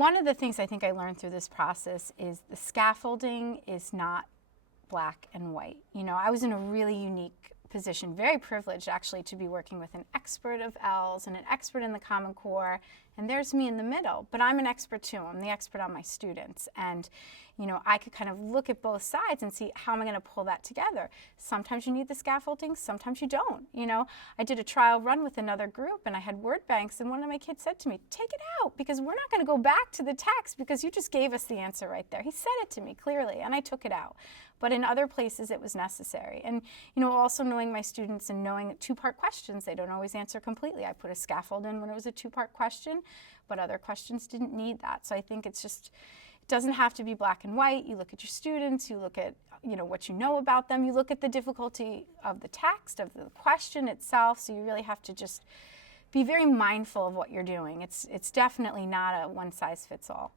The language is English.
one of the things I think I learned through this process is the scaffolding is not black and white. You know, I was in a really unique position, very privileged actually, to be working with an expert of L's and an expert in the Common Core, and there's me in the middle. But I'm an expert too. I'm the expert on my students, and you know, I could kind of look at both sides and see how am I going to pull that together. Sometimes you need the scaffolding, sometimes you don't. You know, I did a trial run with another group and I had word banks, and one of my kids said to me, take it out because we're not going to go back to the text because you just gave us the answer right there. He said it to me clearly, and I took it out. But in other places it was necessary. And you know, also knowing my students and knowing that two-part questions, they don't always answer completely. I put a scaffold in when it was a two-part question, but other questions didn't need that. So I think it's just, it doesn't have to be black and white. You look at your students, you look at, you know, what you know about them, you look at the difficulty of the text, of the question itself. So you really have to just be very mindful of what you're doing. It's definitely not a one-size-fits-all.